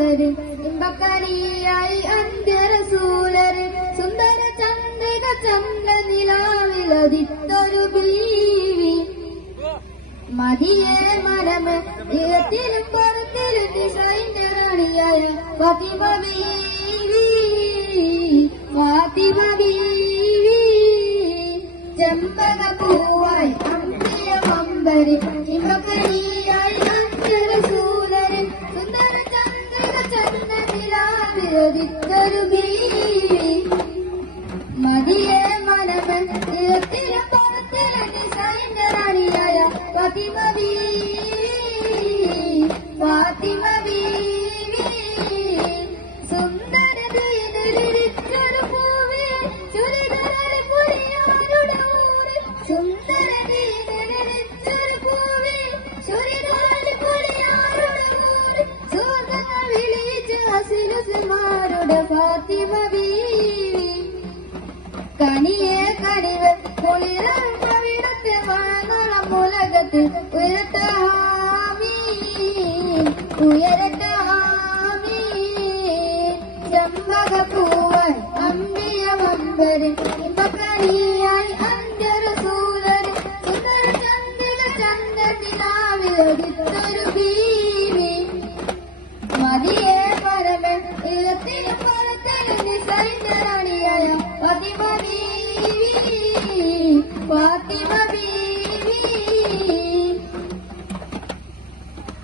വമ്പര് ഇമ്പക്കനിയായി അന്ത്യറസൂലര് സുന്ദര ചന്ദ്രിക ചന്ദ്ര നിലാവിലതിത്തൊരു ബീവി മതിയെ മനമ് ഇയത്തിലും പുറത്തിലും ദിശയിന്റെ റാണിയായ ഫാത്തിമ ബീവി ഫാത്തിമ ബീവി ചെമ്പക പൂവായി അമ്പിയ വമ്പര് ഇമ്പക്കനിയായി അന്ത്യറസൂലര് സുന്ദര ചന്ദ്രിക ചന്ദ്ര നിലാവിലതിത്തൊരു ബീവി മതിയെ മനമ് ഇയത്തിലും പുറത്തിലും ദിശയിന്റെ റാണിയായ ഫാത്തിമ ബീവി ഫാത്തിമ ബീവി സുന്ദര ദീനലിരിച്ചൊരു പൂവേ ചുരിദാരി പുരിയാരുടെ ഊര് സുന്ദര ദീനലിരിച്ചൊരു പൂവേ ചുരിദാരി പുരിയാരുടെ ഊര് സുവർഗങ്ങൾ വിളിച്ച് അസിലുമാരുടെ ഫാത്തിമ ബീവി കനിയെ കനിവ് കുളിരും കവിടത്തെ മഴങ്ങളം ഉലകത്ത് ഉയരട്ടാമീ ചെമ്പക പൂവായി അമ്പിയ വമ്പര് ഇമ്പക്കനിയായി അന്ത്യറസൂലര് സുന്ദര ചന്ദ്രിക ചന്ദ്ര നിലാവിലതിത്തൊരു ബീവി മതിയെ പരമൻ ഇളത്തിലും പുറത്തിലും ദിശയിന്റെ റാണിയായ ഫാത്തിമ ബീവി ഫാത്തിമ